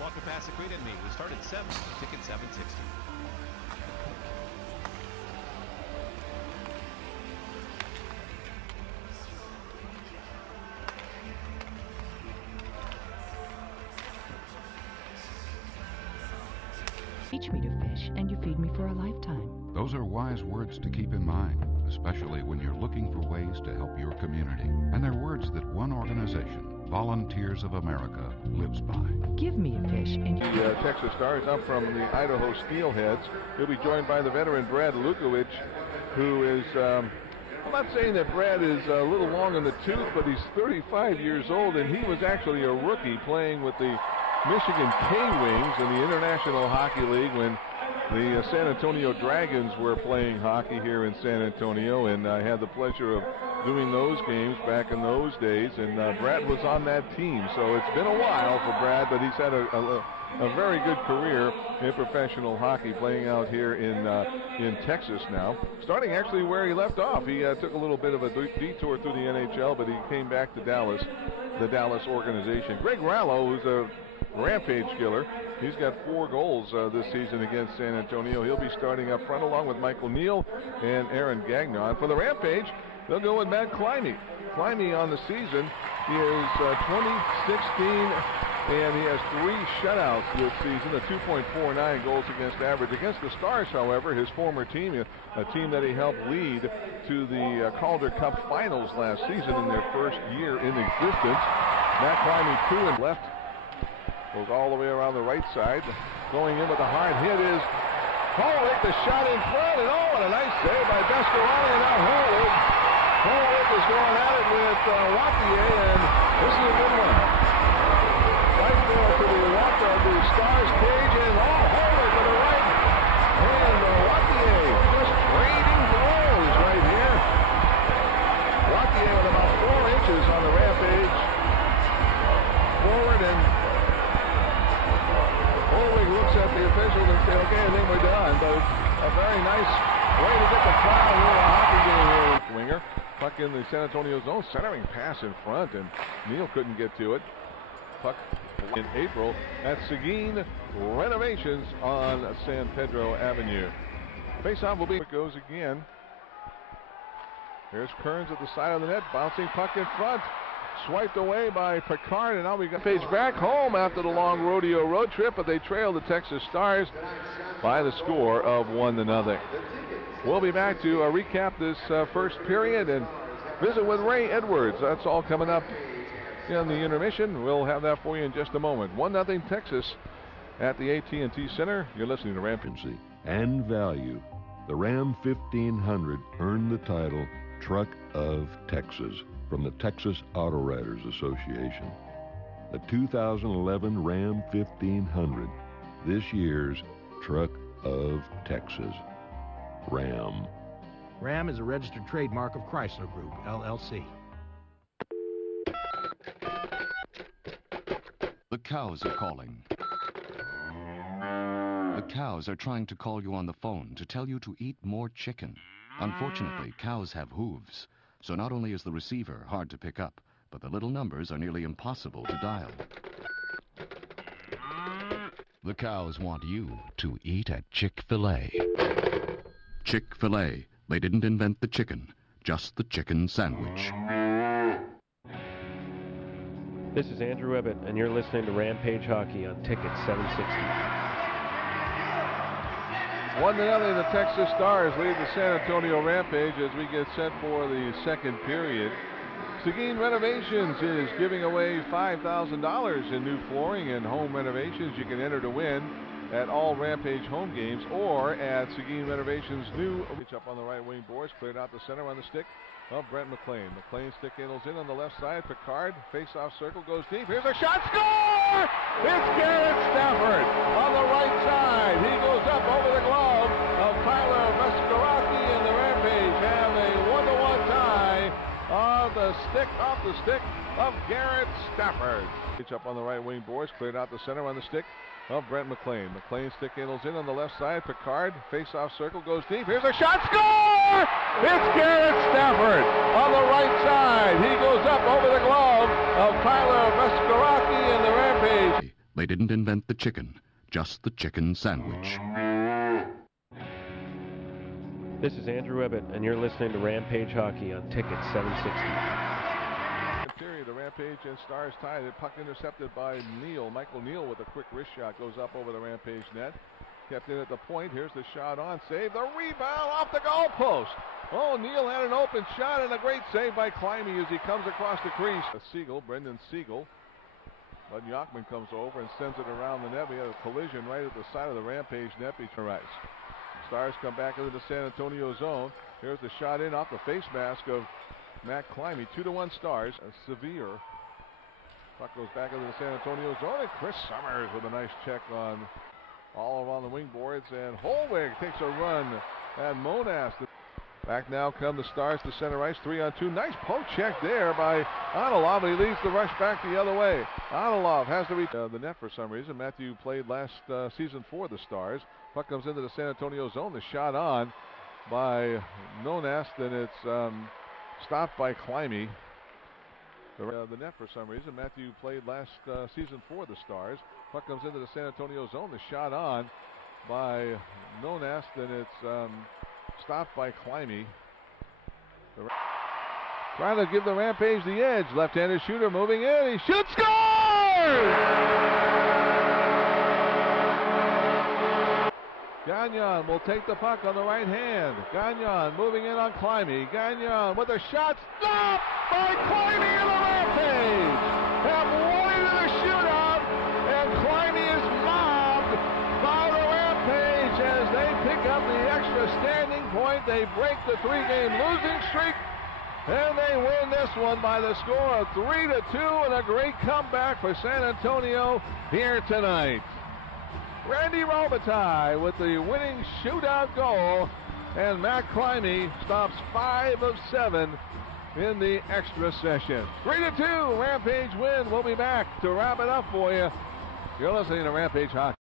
walk a pass agreed at me. We start at 7, ticket 760. Teach me to fish, and you feed me for a lifetime. Those are wise words to keep in mind, especially when you're looking for ways to help your community. And they're words that one organization, Volunteers of America, lives by. Give me a fish, and you... The Texas Stars up from the Idaho Steelheads. He'll be joined by the veteran Brad Lukowich, who is... I'm not saying that Brad is a little long in the tooth, but he's 35 years old, and he was actually a rookie playing with the Michigan K-Wings in the International Hockey League when the San Antonio Dragons were playing hockey here in San Antonio, and I had the pleasure of doing those games back in those days, and Brad was on that team. So it's been a while for Brad, but he's had a very good career in professional hockey, playing out here in Texas now. Starting actually where he left off. He took a little bit of a detour through the NHL, but he came back to Dallas, the Dallas organization. Greg Rallo, who's a Rampage killer. He's got 4 goals this season against San Antonio. He'll be starting up front along with Michael Neal and Aaron Gagnon. For the Rampage, they'll go with Matt Kleine. Kleine on the season is 2016, and he has 3 shutouts this season, a 2.49 goals against average. Against the Stars, however, his former team, a team that he helped lead to the Calder Cup finals last season in their first year in existence. Matt Kleine, 2 and left. Goes all the way around the right side. Going in with a hard hit is Holwick, the shot in front, and oh, what a nice save by Descarani, and now Holwick. Holwick is going at it with Wattier, and this is a good one. Right there to the left of the Stars cage, and Holwick to the right. And Wattier just trading blows right here. Wattier with about 4 inches on the Rampage. Forward, and Holwick looks at the officials and says, okay, I think we're done. But a very nice way to get the foul here in a hockey game here. Winger, puck in the San Antonio zone, centering pass in front, and Neal couldn't get to it. Puck in April at Seguin Renovations on San Pedro Avenue. Face-off will be, it goes again. Here's Kearns at the side of the net, bouncing puck in front. Swiped away by Picard, and now we got Page back home after the long rodeo road trip, but they trail the Texas Stars by the score of 1-0. We'll be back to recap this first period and visit with Ray Edwards. That's all coming up in the intermission. We'll have that for you in just a moment. 1-0 Texas at the AT&T Center. You're listening to Rampage. And value. The Ram 1500 earned the title Truck of Texas from the Texas Auto Writers Association. The 2011 Ram 1500, this year's Truck of Texas. Ram. Ram is a registered trademark of Chrysler Group, LLC. The cows are calling. The cows are trying to call you on the phone to tell you to eat more chicken. Unfortunately, cows have hooves. So not only is the receiver hard to pick up, but the little numbers are nearly impossible to dial. The cows want you to eat at Chick-fil-A. Chick-fil-A. They didn't invent the chicken, just the chicken sandwich. This is Andrew Ebbett, and you're listening to Rampage Hockey on Ticket 760. 1-0, the Texas Stars lead the San Antonio Rampage as we get set for the second period. Seguin Renovations is giving away $5,000 in new flooring and home renovations. You can enter to win at all Rampage home games or at Seguin Renovations' new reach up on the right wing boards, cleared out the center on the stick of Brent McLean. McLean stick handles in on the left side. Picard, face-off circle, goes deep. Here's a shot, score! It's Garrett Stafford on the right side. He goes up over the glove of Tyler Vescaraki, and the Rampage have a 1-1 tie off the stick of Garrett Stafford. Reach up on the right wing boards, cleared out the center on the stick of Brent McLean. McLean stick handles in on the left side. Picard, face-off circle, goes deep. Here's a shot, score! It's Garrett Stafford on the right side. He goes up over the glove of Tyler Vescaraki, and the Rampage They didn't invent the chicken, just the chicken sandwich. This is Andrew Ebbett, and you're listening to Rampage Hockey on Ticket 760. Interior, the Rampage and Stars tied. The puck intercepted by Neal. Michael Neal with a quick wrist shot goes up over the Rampage net. Kept in at the point. Here's the shot on save. The rebound off the goal post. Oh, Neal had an open shot and a great save by Climby as he comes across the crease. Siegel, Brendan Siegel. Bud Yachman comes over and sends it around the net. We had a collision right at the side of the Rampage net between ice. Stars come back into the San Antonio zone. Here's the shot in off the face mask of Matt Climby. 2-1 Stars. Severe. Puck goes back into the San Antonio zone, and Chris Summers with a nice check on Olive on the wing boards, and Holwig takes a run at Monas. Back now come the Stars to center ice, 3-on-2. Nice poke check there by Onilov, and he leads the rush back the other way. Onilov has to reach the net for some reason. Matthew played last season for the Stars. Puck comes into the San Antonio zone. The shot on by Nonast, and it's stopped by Climby. The net for some reason. Matthew played last season for the Stars. Puck comes into the San Antonio zone. The shot on by Nonast, and it's stopped by Climby. Trying to give the Rampage the edge. Left-handed shooter moving in. He shoots, scores! Gagnon will take the puck on the right hand. Gagnon moving in on Climby. Gagnon with a shot, stopped by Climby in the Rampage. Have won the shootout, and Climby is mobbed by the Rampage as they pick up the extra standing point. They break the three-game losing streak, and they win this one by the score of 3-2, and a great comeback for San Antonio here tonight. Randy Robitaille with the winning shootout goal, and Matt Climby stops 5 of 7 in the extra session. 3-2, Rampage win. We'll be back to wrap it up for you. You're listening to Rampage Hockey.